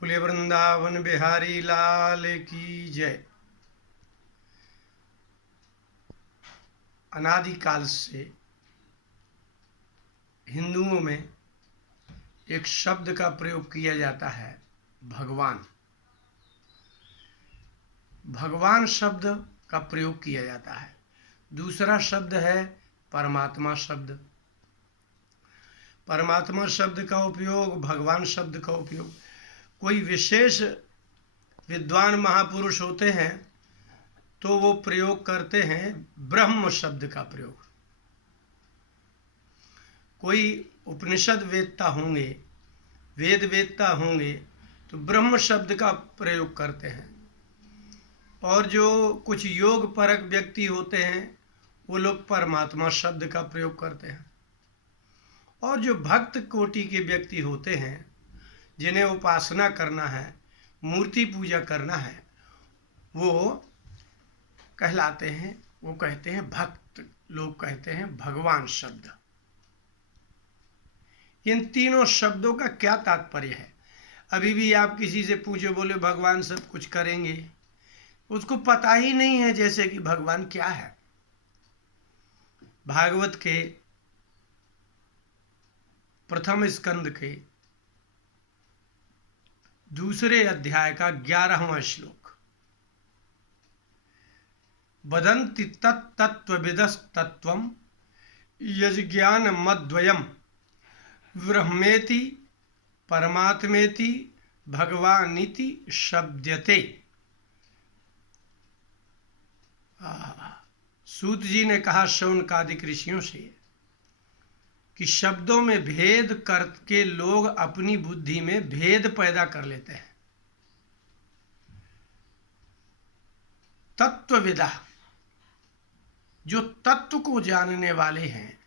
बोले वृंदावन बिहारी लाल की जय। अनादिकाल से हिंदुओं में एक शब्द का प्रयोग किया जाता है, भगवान। भगवान शब्द का प्रयोग किया जाता है। दूसरा शब्द है परमात्मा शब्द। परमात्मा शब्द का उपयोग, भगवान शब्द का उपयोग, कोई विशेष विद्वान महापुरुष होते हैं तो वो प्रयोग करते हैं ब्रह्म शब्द का प्रयोग। कोई उपनिषद वेदता होंगे, वेद वेदता होंगे तो ब्रह्म शब्द का प्रयोग करते हैं। और जो कुछ योग परक व्यक्ति होते हैं वो लोग परमात्मा शब्द का प्रयोग करते हैं। और जो भक्त कोटि के व्यक्ति होते हैं जिन्हें उपासना करना है, मूर्ति पूजा करना है, वो कहलाते हैं, वो कहते हैं भक्त, लोग कहते हैं भगवान शब्द। इन तीनों शब्दों का क्या तात्पर्य है? अभी भी आप किसी से पूछो, बोले भगवान सब कुछ करेंगे, उसको पता ही नहीं है जैसे कि भगवान क्या है। भागवत के प्रथम स्कंद के दूसरे अध्याय का 11वां श्लोक, वदन्ति तत्तत्त्वविदस्तत्त्वं यज्ज्ञानमद्वयं ब्रह्मेति परमात्मेति भगवानिति शब्द्यते। सूत जी ने कहा शौनकादिक ऋषियों से कि शब्दों में भेद करके लोग अपनी बुद्धि में भेद पैदा कर लेते हैं। तत्वविदा, जो तत्व को जानने वाले हैं,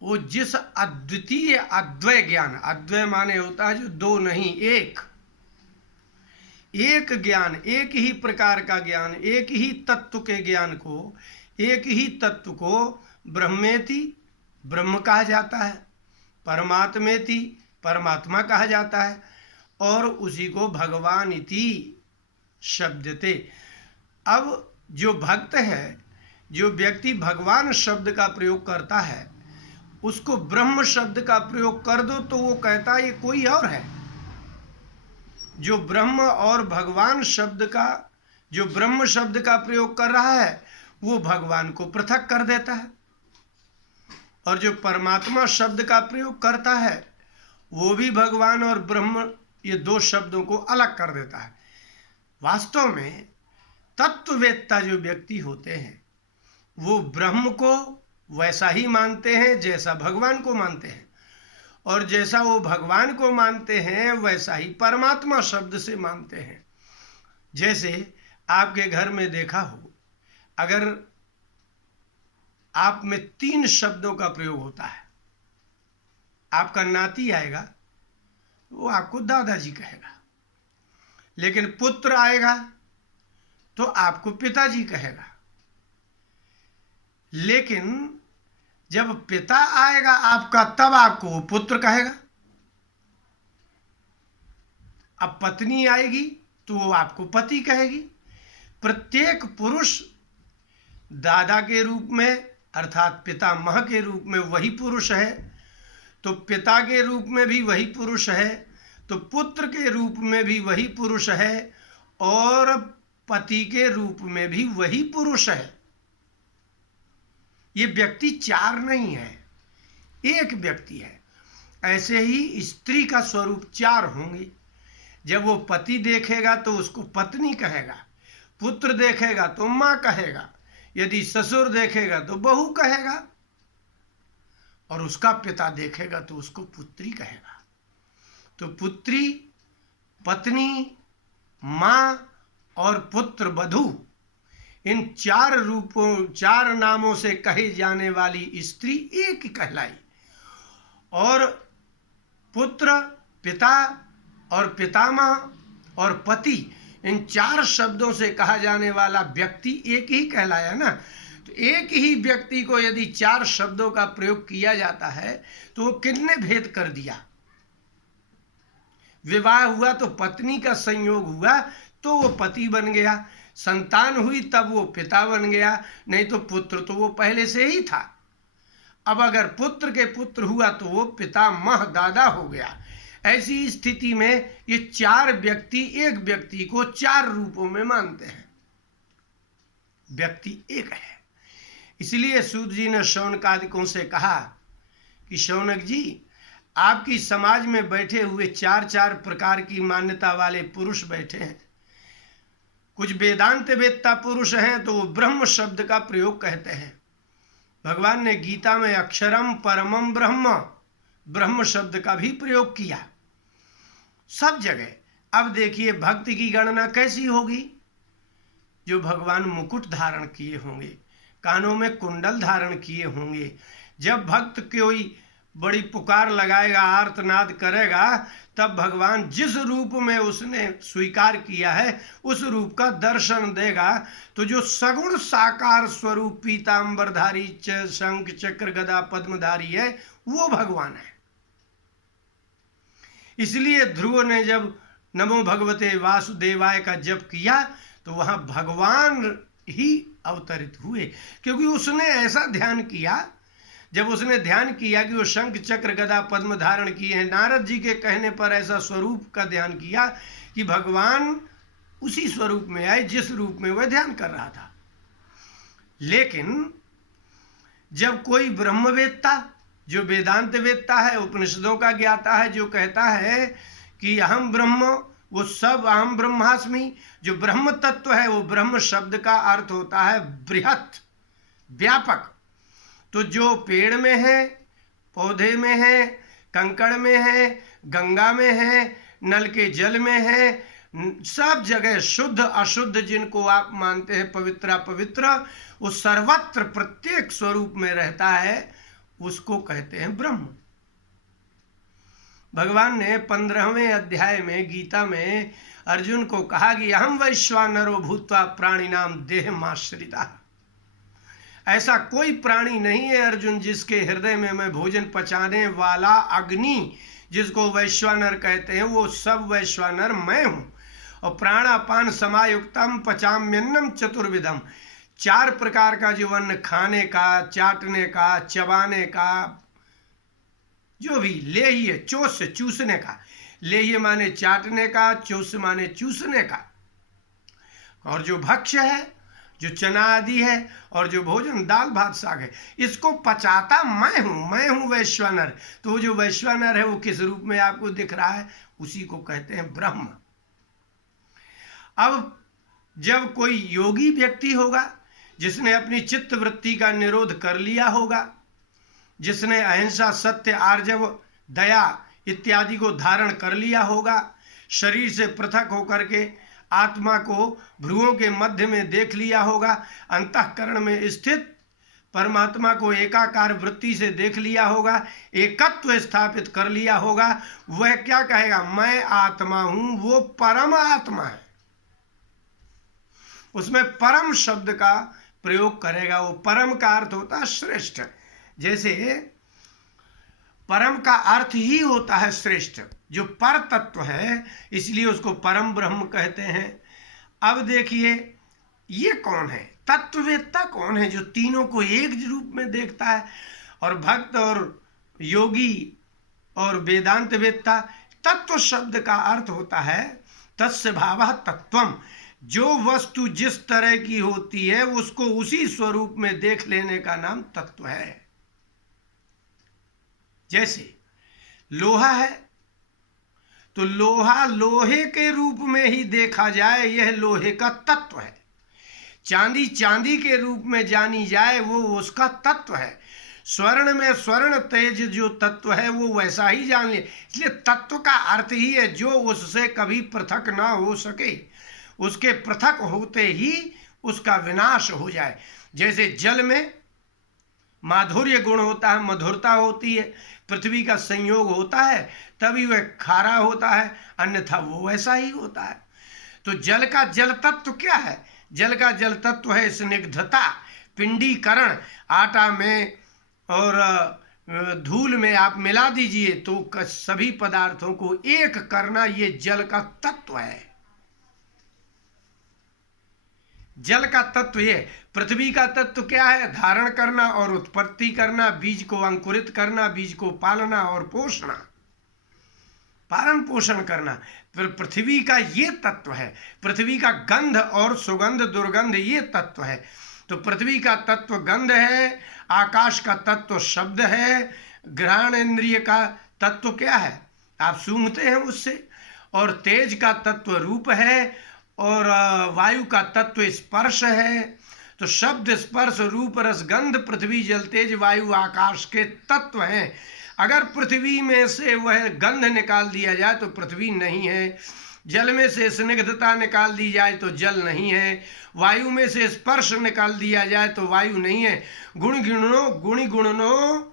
वो जिस अद्वितीय अद्वय ज्ञान, अद्वय माने होता है जो दो नहीं, एक ज्ञान, एक ही प्रकार का ज्ञान, एक ही तत्व के ज्ञान को, एक ही तत्व को ब्रह्मेति ब्रह्म कहा जाता है, परमात्मेति परमात्मा कहा जाता है, और उसी को भगवान इति शब्दते। अब जो भक्त है, जो व्यक्ति भगवान शब्द का प्रयोग करता है, उसको ब्रह्म शब्द का प्रयोग कर दो तो वो कहता है ये कोई और है। जो ब्रह्म और भगवान शब्द का, जो ब्रह्म शब्द का प्रयोग कर रहा है वो भगवान को पृथक कर देता है, और जो परमात्मा शब्द का प्रयोग करता है वो भी भगवान और ब्रह्म, ये दो शब्दों को अलग कर देता है। वास्तव में तत्ववेत्ता जो व्यक्ति होते हैं वो ब्रह्म को वैसा ही मानते हैं जैसा भगवान को मानते हैं, और जैसा वो भगवान को मानते हैं वैसा ही परमात्मा शब्द से मानते हैं। जैसे आपके घर में देखा हो, अगर आप में 3 शब्दों का प्रयोग होता है, आपका नाती आएगा वो आपको दादाजी कहेगा, लेकिन पुत्र आएगा तो आपको पिताजी कहेगा। लेकिन जब पिता आएगा आपका तब आपको वो पुत्र कहेगा। अब पत्नी आएगी तो वो आपको पति कहेगी। प्रत्येक पुरुष दादा के रूप में अर्थात पितामह के रूप में वही पुरुष है, तो पिता के रूप में भी वही पुरुष है, तो पुत्र के रूप में भी वही पुरुष है, और पति के रूप में भी वही पुरुष है। ये व्यक्ति 4 नहीं है, एक व्यक्ति है। ऐसे ही स्त्री का स्वरूप 4 होंगे। जब वो पति देखेगा तो उसको पत्नी कहेगा, पुत्र देखेगा तो माँ कहेगा, यदि ससुर देखेगा तो बहू कहेगा, और उसका पिता देखेगा तो उसको पुत्री कहेगा। तो पुत्री, पत्नी, माँ और पुत्र वधू, इन 4 रूपों, 4 नामों से कही जाने वाली स्त्री एक कहलाई, और पुत्र, पिता और पितामह और पति, इन 4 शब्दों से कहा जाने वाला व्यक्ति एक ही कहलाया ना। तो एक ही व्यक्ति को यदि 4 शब्दों का प्रयोग किया जाता है तो वो कितने भेद कर दिया। विवाह हुआ तो पत्नी का संयोग हुआ तो वो पति बन गया, संतान हुई तब वो पिता बन गया, नहीं तो पुत्र तो वो पहले से ही था। अब अगर पुत्र के पुत्र हुआ तो वो पितामह दादा हो गया। ऐसी स्थिति में ये चार व्यक्ति एक व्यक्ति को चार रूपों में मानते हैं, व्यक्ति एक है। इसलिए सूत जी ने शौनकादिकों से कहा कि शौनक जी, आपकी समाज में बैठे हुए चार चार प्रकार की मान्यता वाले पुरुष बैठे हैं। कुछ वेदांत वेत्ता पुरुष हैं तो वो ब्रह्म शब्द का प्रयोग कहते हैं। भगवान ने गीता में अक्षरम परमम ब्रह्म, ब्रह्म शब्द का भी प्रयोग किया सब जगह। अब देखिए भक्ति की गणना कैसी होगी? जो भगवान मुकुट धारण किए होंगे, कानों में कुंडल धारण किए होंगे, जब भक्त कोई बड़ी पुकार लगाएगा, आर्तनाद करेगा, तब भगवान जिस रूप में उसने स्वीकार किया है उस रूप का दर्शन देगा। तो जो सगुण साकार स्वरूप पीतांबरधारी शंख चक्र गदा पद्मधारी है वो भगवान है। इसलिए ध्रुव ने जब नमो भगवते वासुदेवाय का जप किया तो वहां भगवान ही अवतरित हुए, क्योंकि उसने ऐसा ध्यान किया। जब उसने ध्यान किया कि वो शंख चक्र गदा पद्म धारण किए हैं, नारद जी के कहने पर ऐसा स्वरूप का ध्यान किया कि भगवान उसी स्वरूप में आए जिस रूप में वह ध्यान कर रहा था। लेकिन जब कोई ब्रह्मवेत्ता, जो वेदांत वेत्ता है, उपनिषदों का ज्ञाता है, जो कहता है कि अहम ब्रह्म, वो सब अहम ब्रह्मास्मि, जो ब्रह्म तत्व है वो ब्रह्म शब्द का अर्थ होता है बृहत, व्यापक। तो जो पेड़ में है, पौधे में है, कंकड़ में है, गंगा में है, नल के जल में है, सब जगह शुद्ध अशुद्ध जिनको आप मानते हैं पवित्र अपवित्र, वो सर्वत्र प्रत्येक स्वरूप में रहता है, उसको कहते हैं ब्रह्म। भगवान ने 15वें अध्याय में गीता में अर्जुन को कहा कि अहम वैश्वानरो भूत्वा प्राणिनाम देहमाश्रिता। ऐसा कोई प्राणी नहीं है अर्जुन जिसके हृदय में मैं भोजन पचाने वाला अग्नि, जिसको वैश्वानर कहते हैं, वो सब वैश्वानर मैं हूँ। और प्राणापान समायुक्तम पचाम्यन्नम चतुर्विधम, चार प्रकार का जो अन्न खाने का, चाटने का, चबाने का, जो भी लेहिए, चोस से चूसने का, लेहिए माने चाटने का, चोस माने चूसने का, और जो भक्ष्य है, जो चना आदि है, और जो भोजन दाल भात साग है, इसको पचाता मैं हूँ वैश्वानर। तो वो जो वैश्वानर है वो किस रूप में आपको दिख रहा है? उसी को कहते हैं ब्रह्म। अब जब कोई योगी व्यक्ति होगा जिसने अपनी चित्त वृत्ति का निरोध कर लिया होगा, जिसने अहिंसा, सत्य, आर्जव, दया इत्यादि को धारण कर लिया होगा, शरीर से पृथक होकर के आत्मा को भ्रुवों के मध्य में देख लिया होगा, अंतःकरण में स्थित परमात्मा को एकाकार वृत्ति से देख लिया होगा, एकत्व स्थापित कर लिया होगा, वह क्या कहेगा? मैं आत्मा हूं। वो परम आत्मा है, उसमें परम शब्द का प्रयोग करेगा। वो परम का अर्थ होता है श्रेष्ठ। जैसे परम का अर्थ ही होता है श्रेष्ठ, जो पर तत्व है, इसलिए उसको परम ब्रह्म कहते हैं। अब देखिए ये कौन है? तत्ववेत्ता कौन है? जो तीनों को एक रूप में देखता है। और भक्त और योगी और वेदांत वेत्ता, तत्व शब्द का अर्थ होता है तस्य भावः तत्वम, जो वस्तु जिस तरह की होती है उसको उसी स्वरूप में देख लेने का नाम तत्व है। जैसे लोहा है तो लोहा लोहे के रूप में ही देखा जाए, यह लोहे का तत्व है। चांदी चांदी के रूप में जानी जाए, वो उसका तत्व है। स्वर्ण में स्वर्ण तेज जो तत्व है वो वैसा ही जान ले। इसलिए तत्व का अर्थ ही है जो उससे कभी पृथक ना हो सके, उसके पृथक होते ही उसका विनाश हो जाए। जैसे जल में माधुर्य गुण होता है, मधुरता होती है, पृथ्वी का संयोग होता है तभी वह खारा होता है, अन्यथा वो वैसा ही होता है। तो जल का जल तत्व क्या है? जल का जल तत्व है स्निग्धता, पिंडीकरण, आटा में और धूल में आप मिला दीजिए तो सभी पदार्थों को एक करना, ये जल का तत्व है। जल का तत्व ये। पृथ्वी का तत्व क्या है? धारण करना और उत्पत्ति करना, बीज को अंकुरित करना, बीज को पालना और पोषणा, पालन पोषण करना। फिर पृथ्वी का ये तत्व है। पृथ्वी का गंध और सुगंध दुर्गंध ये तत्व है। तो पृथ्वी का तत्व गंध है, आकाश का तत्व शब्द है, घ्राण इंद्रिय का तत्व क्या है? आप सूंघते हैं उससे, और तेज का तत्व रूप है, और वायु का तत्व स्पर्श है। तो शब्द स्पर्श रूप रस गंध पृथ्वी जल तेज वायु आकाश के तत्व हैं। अगर पृथ्वी में से वह गंध निकाल दिया जाए तो पृथ्वी नहीं है, जल में से स्निग्धता निकाल दी जाए तो जल नहीं है, वायु में से स्पर्श निकाल दिया जाए तो वायु नहीं है। गुणी गुणनो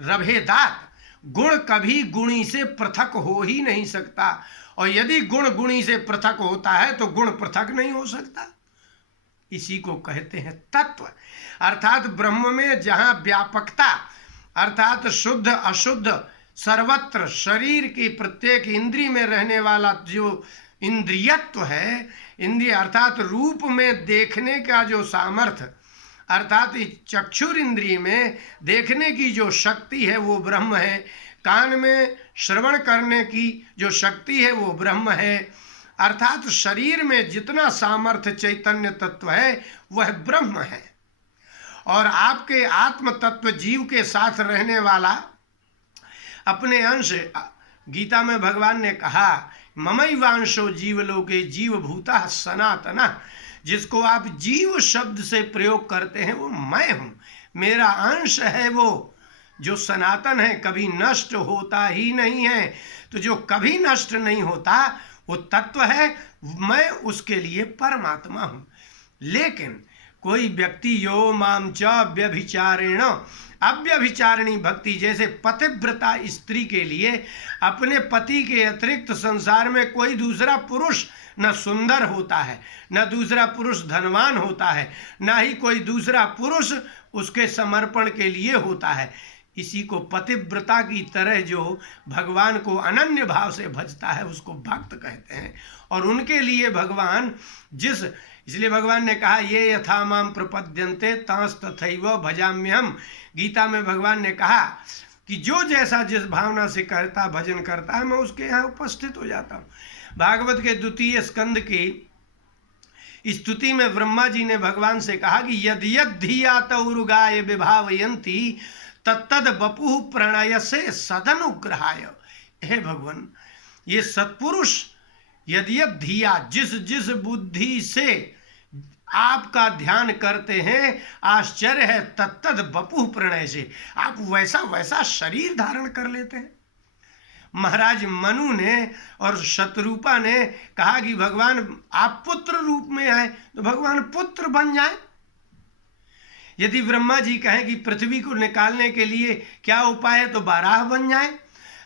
रभेदात, गुण कभी गुणी से पृथक हो ही नहीं सकता, और यदि गुण गुणी से पृथक होता है तो गुण पृथक नहीं हो सकता। इसी को कहते हैं तत्व। अर्थात ब्रह्म में जहाँ व्यापकता, अर्थात शुद्ध अशुद्ध सर्वत्र शरीर की प्रत्येक इंद्रिय में रहने वाला जो इंद्रियत्व है, इंद्रिय अर्थात रूप में देखने का जो सामर्थ्य, अर्थात चक्षुर इंद्रिय में देखने की जो शक्ति है वो ब्रह्म है, कान में श्रवण करने की जो शक्ति है वो ब्रह्म है, अर्थात शरीर में जितना सामर्थ्य चैतन्य तत्व है वह ब्रह्म है। और आपके आत्म तत्व जीव के साथ रहने वाला अपने अंश, गीता में भगवान ने कहा ममैवांशो जीवलोके जीवभूता सनातना, जिसको आप जीव शब्द से प्रयोग करते हैं वो मैं हूँ, मेरा अंश है वो जो सनातन है, कभी नष्ट होता ही नहीं है। तो जो कभी नष्ट नहीं होता वो तत्व है, मैं उसके लिए परमात्मा हूँ। लेकिन कोई व्यक्ति यो माम च व्यभिचारेण, अव्यभिचारिणी भक्ति, जैसे पतिव्रता स्त्री के लिए अपने पति के अतिरिक्त संसार में कोई दूसरा पुरुष न सुंदर होता है, न दूसरा पुरुष धनवान होता है, न ही कोई दूसरा पुरुष उसके समर्पण के लिए होता है। इसी को पतिव्रता की तरह जो भगवान को अनन्य भाव से भजता है उसको भक्त कहते हैं। और उनके लिए भगवान इसलिए भगवान ने कहा ये यथा माम प्रपद्यन्ते तांस तथैव भजाम्यहम्। गीता में भगवान ने कहा कि जो जैसा जिस भावना से करता भजन करता है मैं उसके यहाँ उपस्थित हो जाता हूँ। भागवत के 2 स्कंद की स्तुति में ब्रह्मा जी ने भगवान से कहा कि यद यद धिया तौरुगाय विभावयन्ति तत्तद बपुः प्रणयसे सदनुग्रहाय। हे भगवान, ये सत्पुरुष यदि धिया जिस बुद्धि से आपका ध्यान करते हैं, आश्चर्य है, तत्तद बपुः प्रणय से आप वैसा वैसा शरीर धारण कर लेते हैं। महाराज मनु ने और शतरूपा ने कहा कि भगवान आप पुत्र रूप में आए तो भगवान पुत्र बन जाए। यदि ब्रह्मा जी कहें कि पृथ्वी को निकालने के लिए क्या उपाय है तो बाराह बन जाए।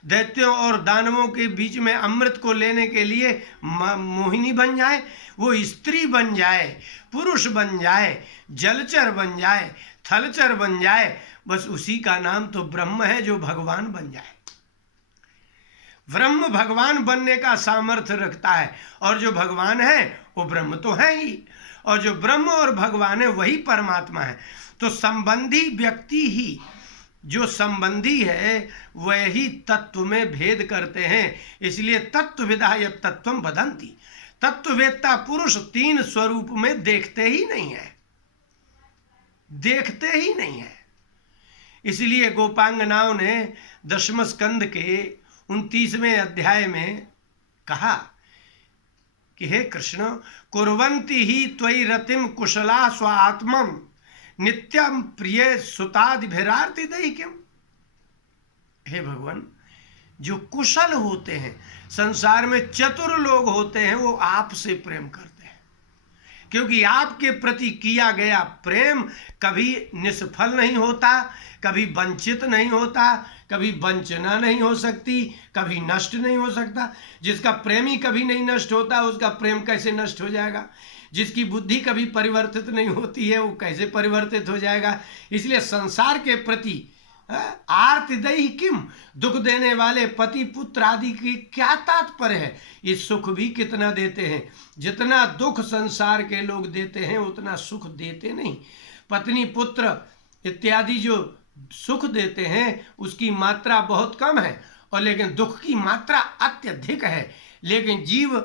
दैत्यों और दानवों के बीच में अमृत को लेने के लिए मोहिनी बन जाए, वो स्त्री बन जाए, पुरुष बन जाए, जलचर बन जाए, थलचर बन जाए, बस उसी का नाम तो ब्रह्म है जो भगवान बन जाए। ब्रह्म भगवान बनने का सामर्थ्य रखता है, और जो भगवान है वो ब्रह्म तो है ही, और जो ब्रह्म और भगवान है वही परमात्मा है। तो संबंधी व्यक्ति ही, जो संबंधी है वही तत्व में भेद करते हैं। इसलिए तत्वविदा यत् तत्वं वदन्ति, तत्ववेत्ता पुरुष 3 स्वरूप में देखते ही नहीं है, देखते ही नहीं है। इसलिए गोपांगनाओं ने 10वें स्कंद के 29वें अध्याय में कहा कि हे कृष्ण, कुर्वन्ति ही त्वयि रतिम कुशला स्व आत्मम नित्यम प्रिय सुतादिभिरार्ति दैक्यम। हे भगवान, जो कुशल होते हैं, संसार में चतुर लोग होते हैं, वो आपसे प्रेम करते हैं, क्योंकि आपके प्रति किया गया प्रेम कभी निष्फल नहीं होता, कभी वंचित नहीं होता, कभी वंचना नहीं हो सकती, कभी नष्ट नहीं हो सकता। जिसका प्रेम ही कभी नहीं नष्ट होता उसका प्रेम कैसे नष्ट हो जाएगा? जिसकी बुद्धि कभी परिवर्तित नहीं होती है वो कैसे परिवर्तित हो जाएगा? इसलिए संसार के प्रति आर्तिदयी किम, दुख देने वाले पति पुत्र आदि की क्या तात्पर्य है। ये सुख भी कितना देते हैं, जितना दुख संसार के लोग देते हैं उतना सुख देते नहीं। पत्नी पुत्र इत्यादि जो सुख देते हैं उसकी मात्रा बहुत कम है, और लेकिन दुख की मात्रा अत्यधिक है। लेकिन जीव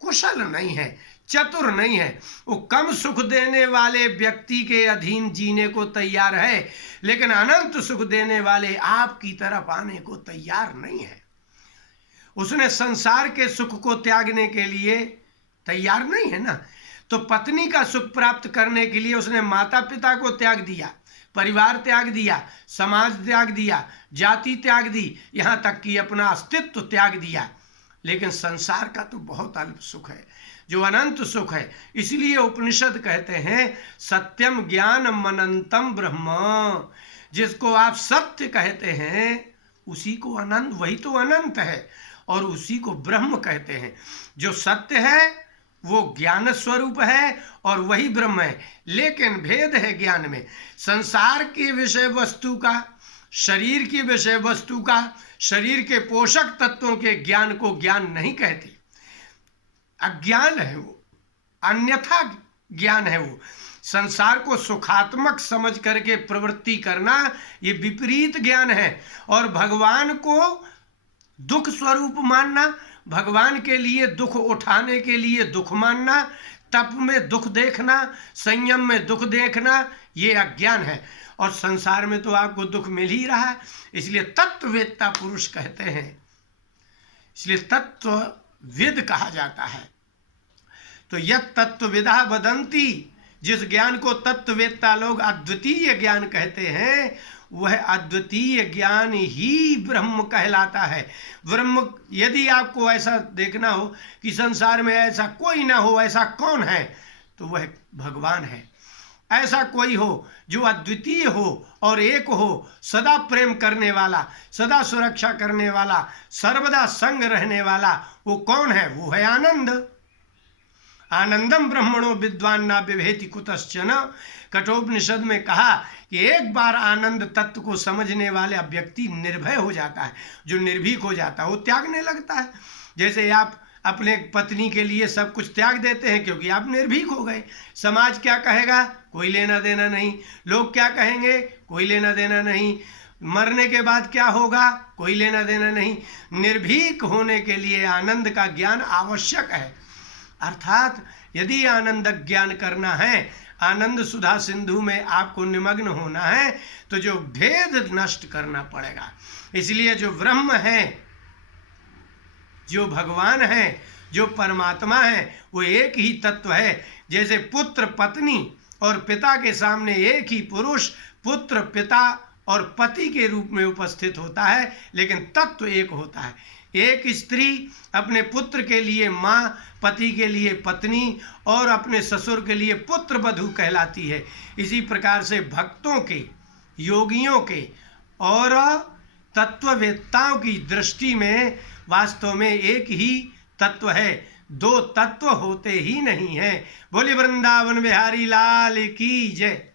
कुशल नहीं है, चतुर नहीं है, वो कम सुख देने वाले व्यक्ति के अधीन जीने को तैयार है, लेकिन अनंत सुख देने वाले आपकी तरफ आने को तैयार नहीं है। उसने संसार के सुख को त्यागने के लिए तैयार नहीं है ना। तो पत्नी का सुख प्राप्त करने के लिए उसने माता पिता को त्याग दिया, परिवार त्याग दिया, समाज त्याग दिया, जाति त्याग दी, यहाँ तक कि अपना अस्तित्व त्याग दिया। लेकिन संसार का तो बहुत अल्प सुख है जो अनंत सुख है। इसलिए उपनिषद कहते हैं सत्यम ज्ञानम अनंतम ब्रह्म। जिसको आप सत्य कहते हैं उसी को अनंत, वही तो अनंत है, और उसी को ब्रह्म कहते हैं। जो सत्य है वो ज्ञान स्वरूप है और वही ब्रह्म है। लेकिन भेद है ज्ञान में, संसार की विषय वस्तु का, शरीर की विषय वस्तु का, शरीर के पोषक तत्वों के ज्ञान को ज्ञान नहीं कहते, अज्ञान है वो, अन्यथा ज्ञान है वो। संसार को सुखात्मक समझ करके प्रवृत्ति करना ये विपरीत ज्ञान है। और भगवान को दुख स्वरूप मानना, भगवान के लिए दुख उठाने के लिए दुख मानना, तप में दुख देखना, संयम में दुख देखना, ये अज्ञान है। और संसार में तो आपको दुख मिल ही रहा है, इसलिए तत्ववेत्ता पुरुष कहते हैं, इसलिए तत्वविद कहा जाता है। तो यत् तत्वविदा वदन्ति, जिस ज्ञान को तत्ववेत्ता लोग अद्वितीय ज्ञान कहते हैं, वह अद्वितीय ज्ञान ही ब्रह्म कहलाता है। ब्रह्म, यदि आपको ऐसा देखना हो कि संसार में ऐसा कोई ना हो, ऐसा कौन है, तो वह भगवान है। ऐसा कोई हो जो अद्वितीय हो और एक हो, सदा प्रेम करने वाला, सदा सुरक्षा करने वाला, सर्वदा संग रहने वाला, वो कौन है? वो है आनंद। आनंदम ब्रह्मणो विद्वान ना विभेति कुतश्चन। कठोपनिषद में कहा कि एक बार आनंद तत्व को समझने वाला व्यक्ति निर्भय हो जाता है, जो निर्भीक हो जाता है वो त्यागने लगता है। जैसे आप अपने पत्नी के लिए सब कुछ त्याग देते हैं क्योंकि आप निर्भीक हो गए। समाज क्या कहेगा? कोई लेना देना नहीं। लोग क्या कहेंगे? कोई लेना देना नहीं। मरने के बाद क्या होगा? कोई लेना देना नहीं। निर्भीक होने के लिए आनंद का ज्ञान आवश्यक है। अर्थात यदि आनंद ज्ञान करना है, आनंद सुधा सिंधु में आपको निमग्न होना है, तो जो भेद नष्ट करना पड़ेगा। इसलिए जो ब्रह्म है, जो भगवान है, जो परमात्मा है, वो एक ही तत्व है। जैसे पुत्र पत्नी और पिता के सामने एक ही पुरुष पुत्र, पिता और पति के रूप में उपस्थित होता है, लेकिन तत्व एक होता है। एक स्त्री अपने पुत्र के लिए माँ, पति के लिए पत्नी और अपने ससुर के लिए पुत्र वधू कहलाती है। इसी प्रकार से भक्तों के, योगियों के और तत्ववेत्ताओं की दृष्टि में वास्तव में एक ही तत्व है, दो तत्व होते ही नहीं है। बोले वृंदावन बिहारी लाल की जय।